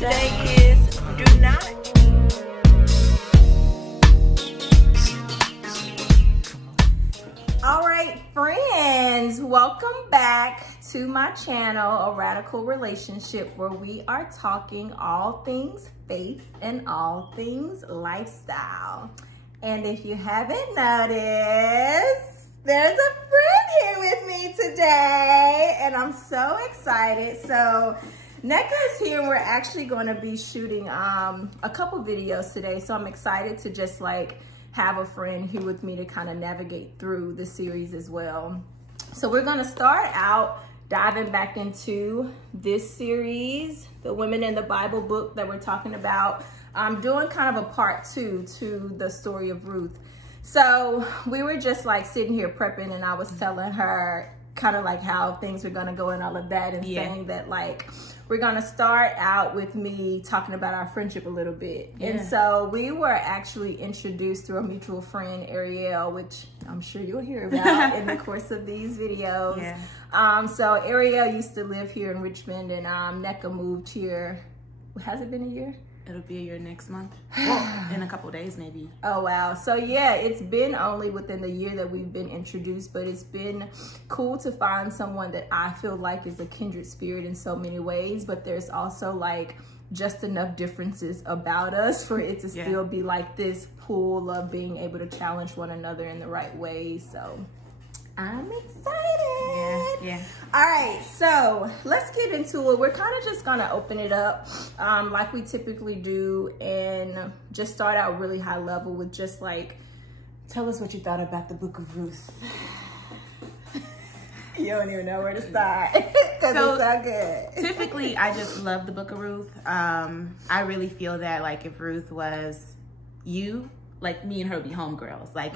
today is do not. All right, friends, welcome back to my channel, A Radical Relationship, where we are talking all things faith and all things lifestyle. And if you haven't noticed, there's a friend here with me today, and I'm so excited. So Nneka is here, and we're actually going to be shooting a couple videos today. So I'm excited to just like have a friend here with me to kind of navigate through the series as well. So we're going to start out diving back into this series, the Women in the Bible book that we're talking about. I'm doing kind of a part 2 to the story of Ruth. So we were just like sitting here prepping, and I was telling her kind of like how things were going to go and all of that, and saying that like we're going to start out with me talking about our friendship a little bit. And so we were actually introduced through a mutual friend, Ariel, which I'm sure you'll hear about in the course of these videos. So Ariel used to live here in Richmond, and Nneka moved here. Has it been a year? It'll be a year next month. Well, in a couple of days, maybe. Oh, wow. So, yeah, it's been only within the year that we've been introduced, but it's been cool to find someone that I feel like is a kindred spirit in so many ways, but there's also, like, just enough differences about us for it to still be, like, this pool of being able to challenge one another in the right way. So I'm excited. All right, so let's get into it. We're kind of just gonna open it up like we typically do, and just start out really high level with just like, tell us what you thought about the Book of Ruth. You don't even know where to start because it's so good. Typically, I just love the Book of Ruth. I really feel that like if Ruth was you, like me and her would be homegirls. Like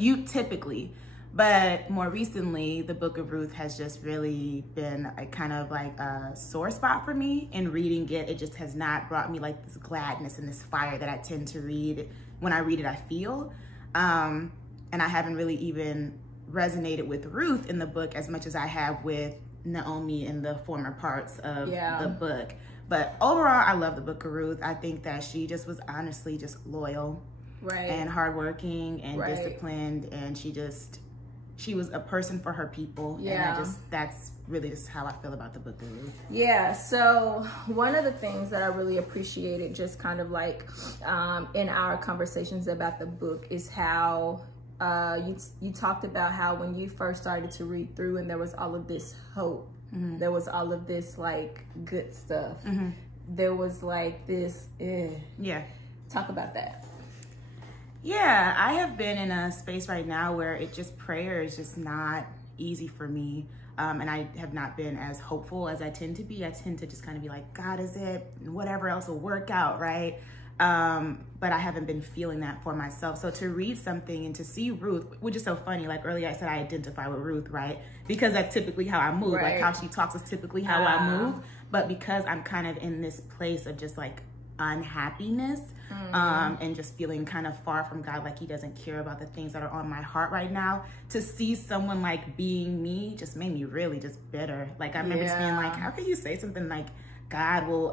you typically. But more recently, the Book of Ruth has just really been a kind of like a sore spot for me. In reading it, it just has not brought me like this gladness and this fire that I tend to read. When I read it, I feel. And I haven't really even resonated with Ruth in the book as much as I have with Naomi in the former parts of the book. But overall, I love the Book of Ruth. I think that she just was honestly just loyal and hardworking and disciplined, and she was a person for her people. And that's really just how I feel about the Book of Ruth. Yeah, so one of the things that I really appreciated just kind of like in our conversations about the book is how you talked about how when you first started to read through and there was all of this hope, there was all of this like good stuff. There was like this, talk about that. Yeah, I have been in a space right now where prayer is just not easy for me. And I have not been as hopeful as I tend to be. I tend to just kind of be like, God is it, and whatever else will work out, right? But I haven't been feeling that for myself. So to read something and to see Ruth, which is so funny, like earlier I said I identify with Ruth, right? Because that's typically how I move. Like how she talks is typically how I move. But because I'm kind of in this place of just like unhappiness, and just feeling kind of far from God, like he doesn't care about the things that are on my heart right now, to see someone like being me just made me really just bitter. Like I remember just being like, how can you say something like God will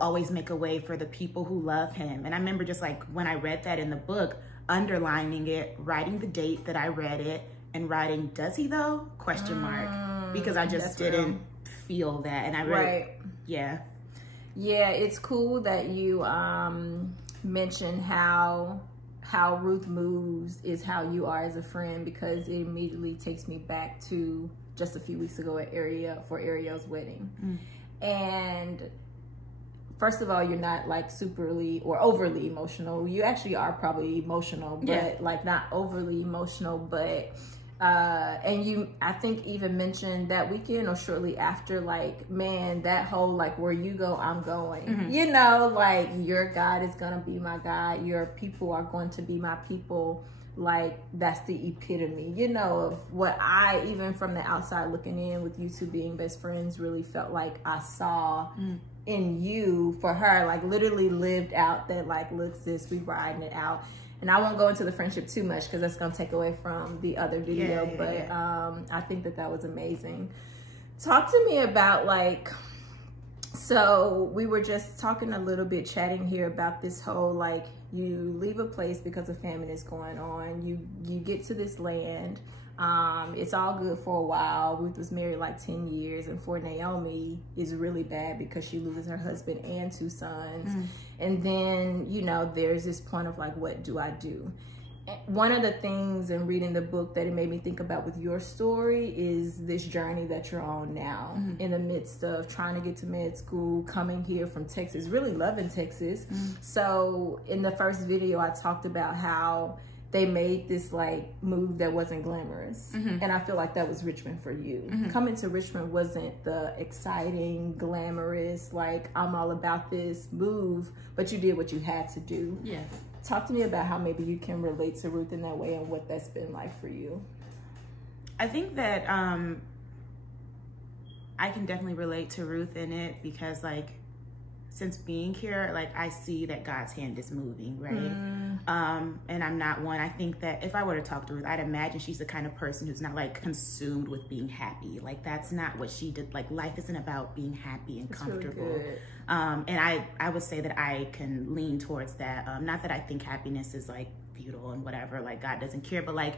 always make a way for the people who love him? And I remember just like when I read that in the book, underlining it, writing the date that I read it, and writing, does he though? Question mark. Because I just didn't feel that. And I really, Yeah, it's cool that you mentioned how Ruth moves is how you are as a friend, because it immediately takes me back to just a few weeks ago at Ariel's wedding. And first of all, you're not like superly or overly emotional. You actually are probably emotional, but like not overly emotional, but and you, I think, even mentioned that weekend or shortly after, like, man, that whole, like, where you go, I'm going. You know, like, your God is going to be my God. Your people are going to be my people. Like, that's the epitome, you know, of what I, even from the outside looking in with you two being best friends, really felt like I saw in you for her, like, literally lived out that, like, look, sis, we riding it out. And I won't go into the friendship too much because that's going to take away from the other video. I think that that was amazing. Talk to me about, like, So we were just talking a little bit, chatting here about this whole, like, you leave a place because a famine is going on. You get to this land. It's all good for a while. Ruth was married like 10 years, and for Naomi is really bad because she loses her husband and 2 sons. And then, you know, there's this point of like, what do I do? One of the things in reading the book that it made me think about with your story is this journey that you're on now, in the midst of trying to get to med school, coming here from Texas, really loving Texas. So in the first video, I talked about how they made this like move that wasn't glamorous. And I feel like that was Richmond for you. Coming to Richmond wasn't the exciting, glamorous, like I'm all about this move, but you did what you had to do. Yeah. Talk to me about how maybe you can relate to Ruth in that way and what that's been like for you. I think that I can definitely relate to Ruth in it because, like, since being here, like, I see that God's hand is moving, right? And I'm not one. I think that if I were to talk to Ruth, I'd imagine she's the kind of person who's not, like, consumed with being happy. Like, that's not what she did. Like, life isn't about being happy and comfortable. Really good. And I would say that I can lean towards that. Not that I think happiness is, like, futile and whatever. Like, God doesn't care. But, like,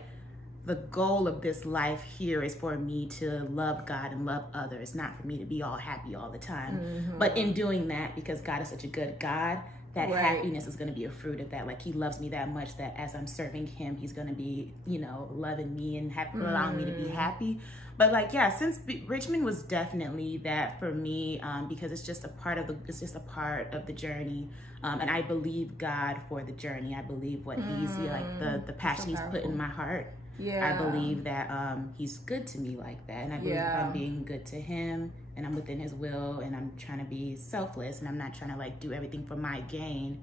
the goal of this life here is for me to love God and love others, not for me to be all happy all the time. But in doing that, because God is such a good God, that happiness is going to be a fruit of that. Like, he loves me that much that as I'm serving him, he's going to be, you know, loving me and allowing me to be happy. But like, yeah, since Richmond was definitely that for me, because it's just a part of the journey. And I believe God for the journey. I believe what he's like the passion he's put in my heart. Yeah. I believe that he's good to me like that. And I believe if I'm being good to him and I'm within his will and I'm trying to be selfless and I'm not trying to like do everything for my gain,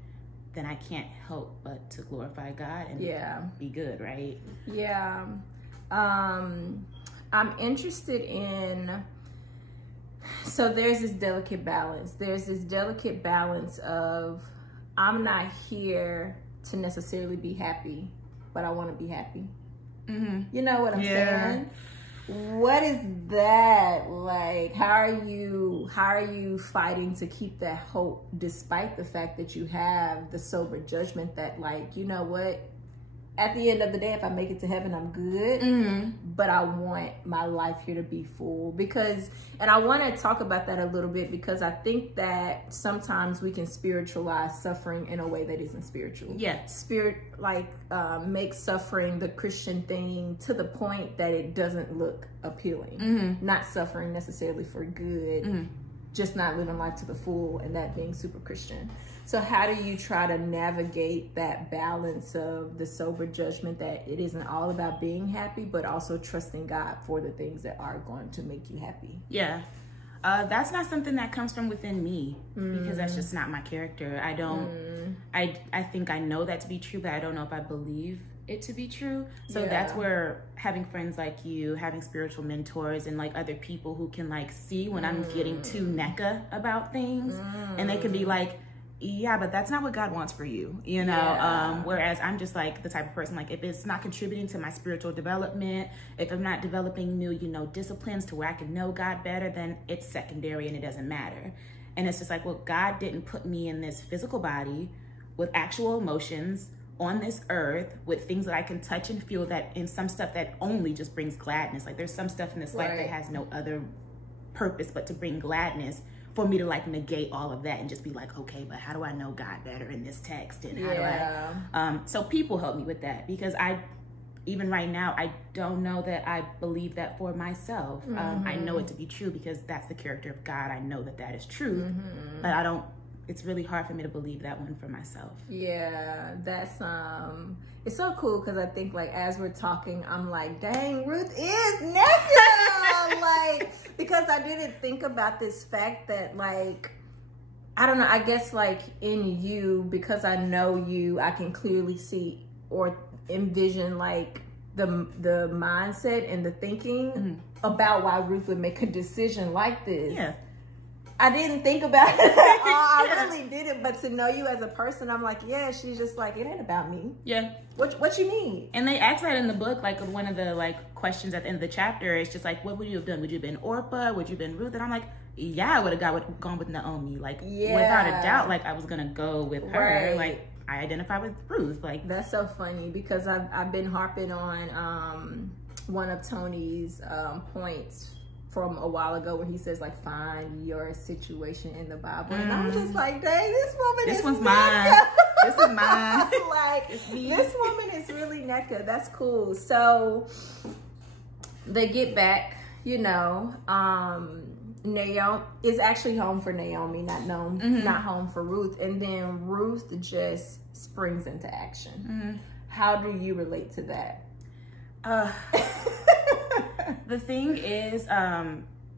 then I can't help but to glorify God and be good, right? Yeah. I'm interested in, so there's this delicate balance. There's this delicate balance of I'm not here to necessarily be happy, but I want to be happy. You know what I'm saying? What is that like? How are you fighting to keep that hope despite the fact that you have the sober judgment that, like, you know what, at the end of the day, if I make it to heaven, I'm good. But I want my life here to be full. Because, and I want to talk about that a little bit, because I think that sometimes we can spiritualize suffering in a way that isn't spiritual. Yeah. Spirit, like, makes suffering the Christian thing to the point that it doesn't look appealing. Not suffering necessarily for good, just not living life to the full, and that being super Christian. So how do you try to navigate that balance of the sober judgment that it isn't all about being happy, but also trusting God for the things that are going to make you happy? Yeah. That's not something that comes from within me, because that's just not my character. I don't, I think I know that to be true, but I don't know if I believe it to be true. So that's where having friends like you, having spiritual mentors and like other people who can like see when I'm getting too Nneka about things, and they can be like, yeah, but that's not what God wants for you, you know? Whereas I'm just like the type of person, like if it's not contributing to my spiritual development, if I'm not developing new, you know, disciplines to where I can know God better, then it's secondary and it doesn't matter. And it's just like, well, God didn't put me in this physical body with actual emotions on this earth with things that I can touch and feel, that in some stuff that only just brings gladness. Like there's some stuff in this life that has no other purpose but to bring gladness, for me to like negate all of that and just be like, okay, but how do I know God better in this text? And how do I, so people help me with that, because even right now, I don't know that I believe that for myself. I know it to be true because that's the character of God. I know that that is true, but I don't, it's really hard for me to believe that one for myself. Yeah, that's, it's so cool because I think like as we're talking, I'm like, dang, Ruth is Nneka! Like, because I didn't think about this fact that like, I don't know, I guess like in you, because I know you, I can clearly see or envision like the mindset and the thinking about why Ruth would make a decision like this. Yeah. I didn't think about it at all. I really didn't. But to know you as a person, I'm like, yeah, she's just like, it ain't about me. Yeah. What you need? And they ask that in the book, like one of the like questions at the end of the chapter. It's just like, what would you have done? Would you have been Orpah? Would you have been Ruth? And I'm like, yeah, I would have gone with Naomi. Like, without a doubt, like, I was going to go with her. Right. Like, I identify with Ruth. Like, that's so funny because I've been harping on one of Tony's points from a while ago where he says, like, find your situation in the Bible. And I'm just like, dang, this one's mine. This is mine. Like, this woman is really Nneka. That's cool. So they get back, you know, Naomi is actually home for Naomi, not home for Ruth. And then Ruth just springs into action. How do you relate to that? The thing is,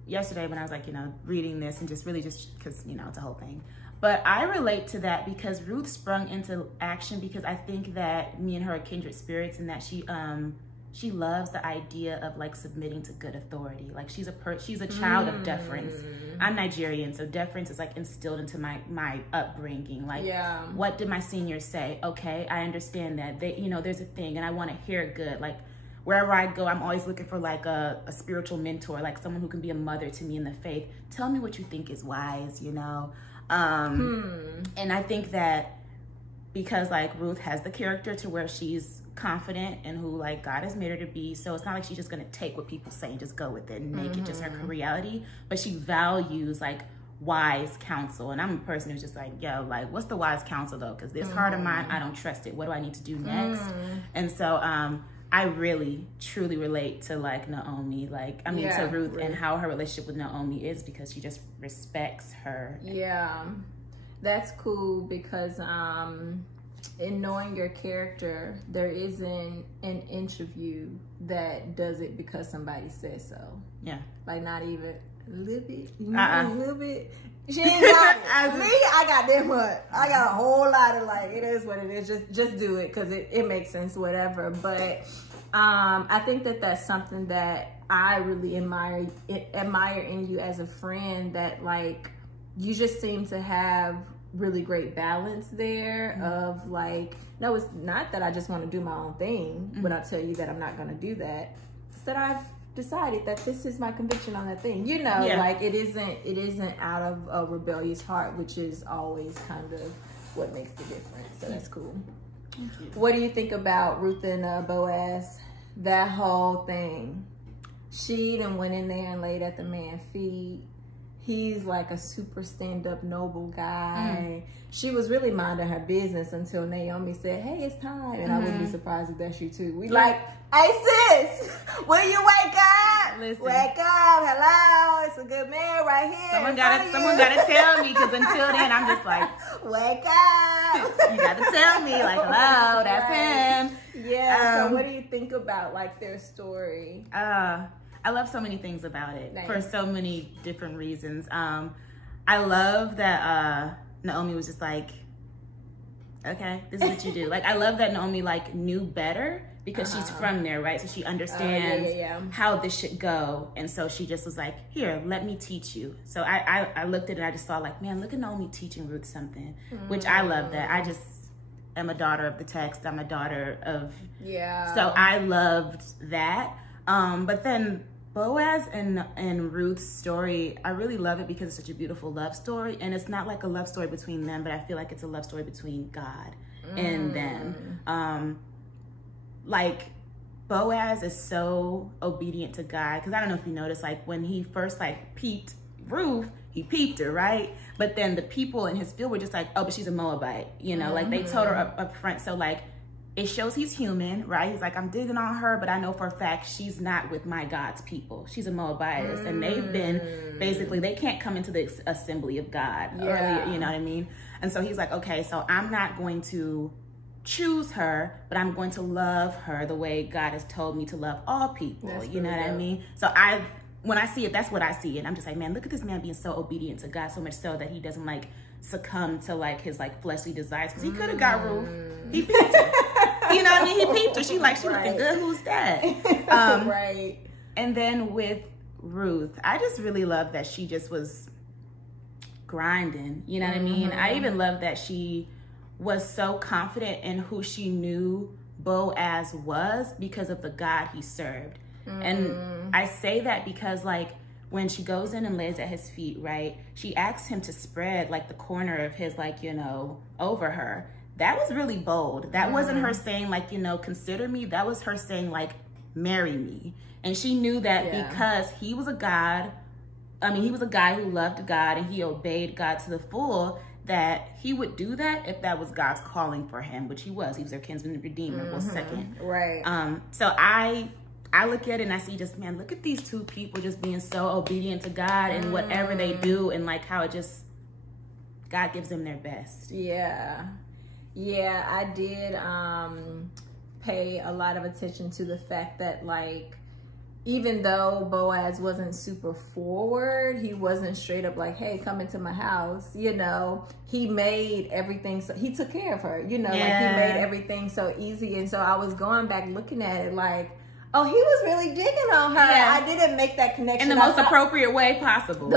yesterday when I was like, you know, reading this and just because, you know, it's a whole thing. But I relate to that because Ruth sprung into action because I think that me and her are kindred spirits and that she loves the idea of like submitting to good authority. Like she's a child of deference. I'm Nigerian, so deference is like instilled into my upbringing. Like, what did my seniors say? Okay, I understand that. They, you know, there's a thing and I want to hear it good. Like wherever I go, I'm always looking for like a spiritual mentor, like someone who can be a mother to me in the faith. Tell me what you think is wise, you know? And I think that because like Ruth has the character to where she's confident in who like God has made her to be, so it's not like she's just gonna take what people say and just go with it and make it just her reality, but she values like wise counsel. And I'm a person who's just like, yo, like what's the wise counsel though, because this heart of mine, I don't trust it. What do I need to do next? And so I really truly relate to like Naomi, like I mean to Ruth and how her relationship with Naomi is because she just respects her. That's cool because in knowing your character, there isn't an inch of you that does it because somebody says so. Like not even a little bit. A little bit. She ain't got it. Me, I got that much. I got a whole lot of like, it is what it is. Just do it because it makes sense, whatever. But I think that that's something that I really admire in you as a friend, that like you just seem to have really great balance there of like, no, it's not that I just want to do my own thing when I tell you that I'm not going to do that. It's that I've decided that this is my conviction on that thing, you know. Like it isn't out of a rebellious heart, which is always kind of what makes the difference. So that's cool. Thank you. What do you think about Ruth and Boaz? That whole thing, she done went in there and laid at the man's feet. He's like a super stand-up noble guy. She was really minding her business until Naomi said, hey, it's time. And I wouldn't be surprised if that's you too. We like, hey sis, will you wake up? Listen. Wake up, hello, it's a good man right here. Someone gotta tell me, because until then I'm just like, wake up. You gotta tell me, like, hello, that's him. So what do you think about like their story? I love so many things about it for so many different reasons. I love that Naomi was just like, okay, this is what you do. Like, I love that Naomi like knew better because she's from there, right? So she understands how this should go. And so she just was like, here, let me teach you. So I looked at it and I just saw like, man, look at Naomi teaching Ruth something, which I love that. I just am a daughter of the text. I'm a daughter of, so I loved that. But then Boaz and Ruth's story, I really love it because it's such a beautiful love story. And it's not like a love story between them, but I feel like it's a love story between God and them. Like Boaz is so obedient to God. Because I don't know if you noticed, like when he first like peeped Ruth, he peeped her, right? But then the people in his field were just like, oh, but she's a Moabite, you know, like they told her up front. So like, it shows he's human, right? He's like, I'm digging on her, but I know for a fact she's not with my God's people. She's a Moabitess. And they've been, basically, they can't come into the assembly of God earlier, you know what I mean? And so he's like, okay, so I'm not going to choose her, but I'm going to love her the way God has told me to love all people. That's you know what I mean? So when I see it, that's what I see. And I'm just like, man, look at this man being so obedient to God, so much so that he doesn't like succumb to like his like fleshly desires, because he could have got Ruth. He peeped her. You know what I mean? He peeped her. She like, she looking good. Who's that? Right. And then with Ruth, I just really love that she just was grinding. You know what I mean? I even love that she was so confident in who she knew Boaz was because of the God he served. And I say that because like when she goes in and lays at his feet, right, she asks him to spread like the corner of his, like, you know, over her. That was really bold. That wasn't her saying, like, you know, consider me. That was her saying, like, marry me. And she knew that because he was a God, he was a guy who loved God and he obeyed God to the full, that he would do that if that was God's calling for him, which he was. He was their kinsman and redeemer, well, second. Right. So I look at it and I see just, man, look at these two people just being so obedient to God and whatever they do, and like how it just, God gives them their best. Yeah. Yeah, I did pay a lot of attention to the fact that, like, even though Boaz wasn't super forward, he wasn't straight up like, hey, come into my house, you know, he made everything, so he took care of her, you know, like he made everything so easy. And so I was going back looking at it like, oh, he was really digging on her. I didn't make that connection in the most appropriate way possible.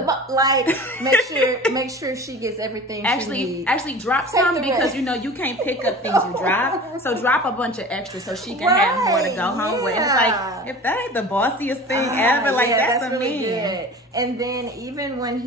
Make sure she gets everything she needs. Actually drop some, because you know you can't pick up things you drop. So drop a bunch of extra so she can have more to go home with. And it's like, if that ain't the bossiest thing ever, like that's a really man. Good. And then even when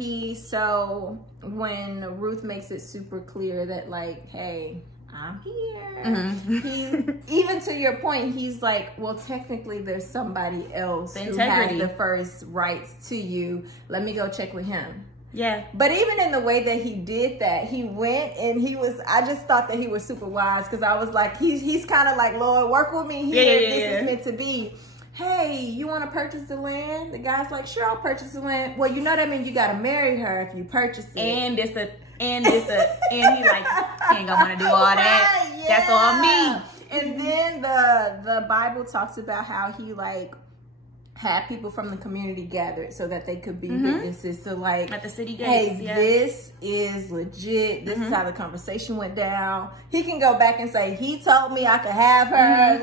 when Ruth makes it super clear that, like, hey, I'm here. Even to your point, he's like, well, technically there's somebody else who has the first rights to you. Let me go check with him. Yeah. But even in the way that he did that, he went and I just thought that he was super wise, because I was like, he's kind of like, Lord, work with me here. This is meant to be. Hey, you want to purchase the land? The guy's like, sure, I'll purchase the land. Well, you know that means you got to marry her if you purchase it. And he like, he ain't gonna want to do all that. Right, that's all me. And then the Bible talks about how he, like, had people from the community gathered so that they could be witnesses. So, like, at the city gates, hey, this is legit. This is how the conversation went down. He can go back and say, he told me I could have her.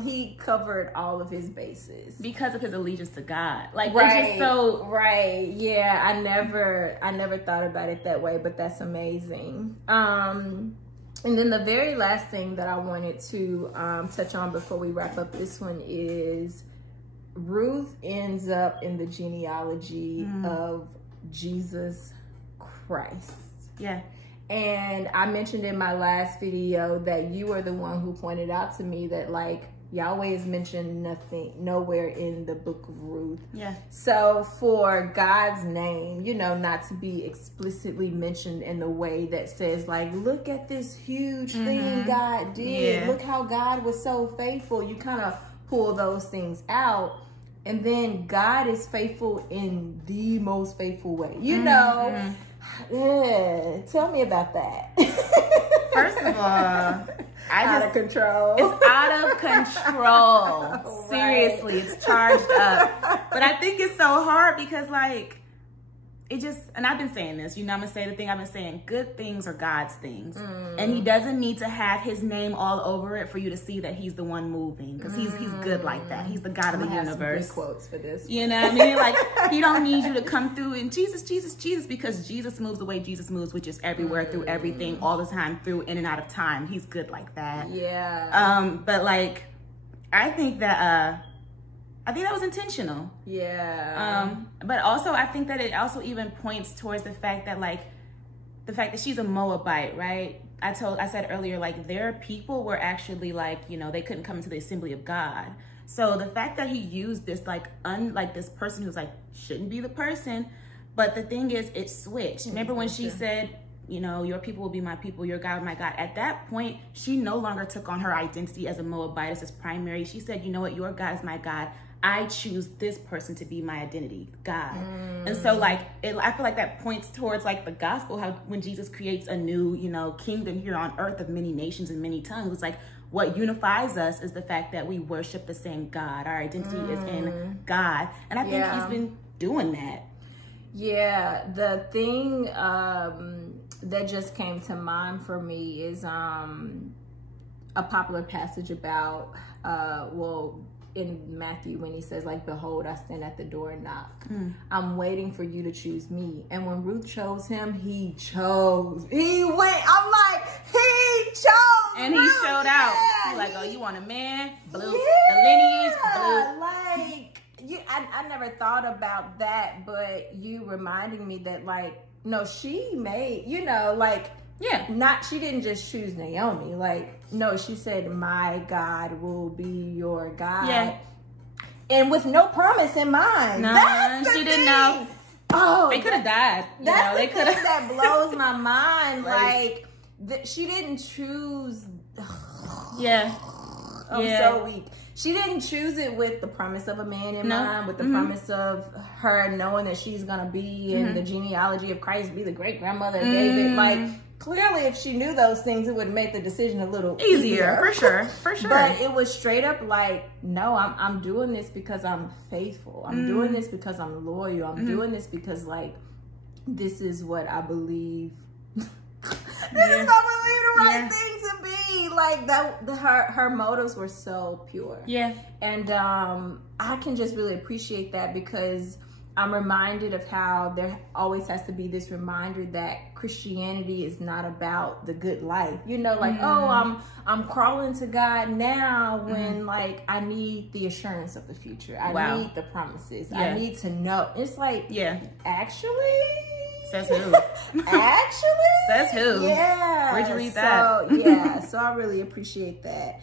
He covered all of his bases because of his allegiance to God. Like, right, it's just so right. Yeah, I never thought about it that way, but that's amazing. And then the very last thing that I wanted to touch on before we wrap up this one is Ruth ends up in the genealogy of Jesus Christ. Yeah. And I mentioned in my last video that you were the one who pointed out to me that, like, Yahweh is mentioned nowhere in the Book of Ruth. Yeah. So for God's name, you know, not to be explicitly mentioned in the way that says, like, look at this huge thing God did. Yeah. Look how God was so faithful. You kind of pull those things out. And then God is faithful in the most faithful way. You know? Tell me about that. First of all, out of control. It's out of control. Seriously, it's charged up. But I think it's so hard because, like, it just, and I've been saying this, you know, I'm going to say the thing I've been saying, good things are God's things. And he doesn't need to have his name all over it for you to see that he's the one moving, because he's good like that. He's the God of the universe. Some good quotes for this. You know what I mean? Like, he don't need you to come through and Jesus, because Jesus moves the way Jesus moves, which is everywhere, through everything, all the time, through in and out of time. He's good like that. Yeah. But, like, I think that was intentional. Yeah. But also I think that it also even points towards the fact that she's a Moabite, right? I said earlier, like, their people were actually, like, you know, they couldn't come into the assembly of God. So the fact that he used this, like, this person who's like, shouldn't be the person. But the thing is, it switched. Remember when she said, you know, your people will be my people, your God, my God. At that point, she no longer took on her identity as a Moabite as primary. She said, you know what, your God is my God. I choose this person to be my identity, God. And so, like, I feel like that points towards, like, the gospel, how when Jesus creates a new, you know, kingdom here on earth of many nations and many tongues, it's like what unifies us is the fact that we worship the same God. Our identity is in God. And I think he's been doing that. Yeah, the thing that just came to mind for me is a popular passage about, in Matthew, when he says, like, behold, I stand at the door and knock. I'm waiting for you to choose me. And when Ruth chose him, he chose. He went. I'm like, he chose. And Ruth. He showed out. He's like, oh, you want a man? Blue. The lineage, blue. Like, I never thought about that, but you reminding me that, like, no, she made, you know, like, she didn't just choose Naomi. Like, no, she said, my God will be your God. Yeah. And with no promise in mind. No, she didn't know. Oh, they could have died. That's the thing that blows my mind. Like she didn't choose. I'm so weak. She didn't choose it with the promise of a man in mind, with the promise of her knowing that she's gonna be in the genealogy of Christ, be the great grandmother of David. Like, clearly, if she knew those things, it would make the decision a little easier. For sure. But it was straight up like, no, I'm doing this because I'm faithful. I'm doing this because I'm loyal. I'm doing this because, like, this is what I believe. This is what I believe the right thing to be. Like, that, her motives were so pure. Yeah. And I can just really appreciate that, because I'm reminded of how there always has to be this reminder that Christianity is not about the good life. You know, like, oh, I'm crawling to God now when, like, I need the assurance of the future. I need the promises. I need to know. It's like, actually? Says who? Actually? Says who? Yeah. Where'd you read that? So I really appreciate that.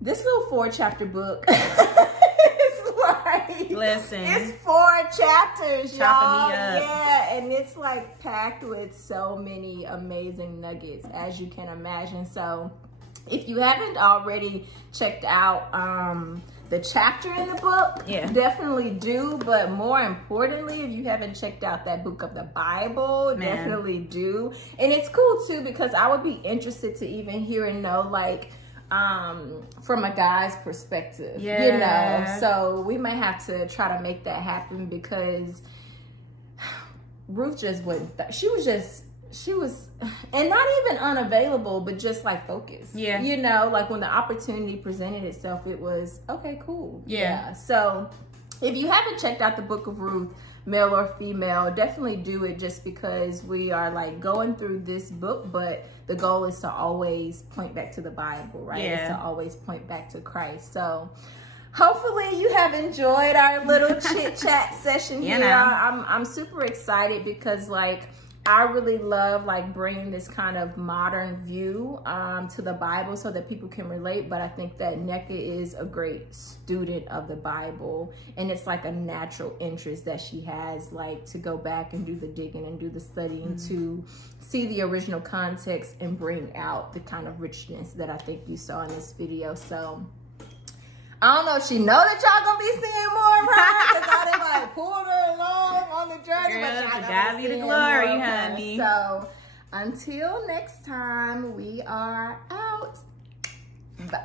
This little 4-chapter book. Listen, it's 4 chapters, y'all. Me up. Yeah, and it's like packed with so many amazing nuggets, as you can imagine. So if you haven't already checked out the chapter in the book, definitely do. But more importantly, if you haven't checked out that book of the Bible, definitely do. And it's cool too, because I would be interested to even hear and know, like, from a guy's perspective, you know, so we might have to try to make that happen, because Ruth just she was, and not even unavailable, but just like focused, you know, like when the opportunity presented itself, it was, okay, cool. So if you haven't checked out the Book of Ruth, male or female, definitely do it, just because we are like going through this book, but the goal is to always point back to the Bible, right? It's to always point back to Christ. So hopefully you have enjoyed our little chit chat session here. I'm super excited, because, like, I really love, like, bringing this kind of modern view to the Bible so that people can relate. But I think that Nneka is a great student of the Bible, and it's like a natural interest that she has, like, to go back and do the digging and do the studying to see the original context and bring out the kind of richness that I think you saw in this video. So I don't know if she know that y'all gonna be seeing more of her, because I done, like, pulled her along on the journey. Girl, but to God be the glory, honey. So until next time, we are out. Bye.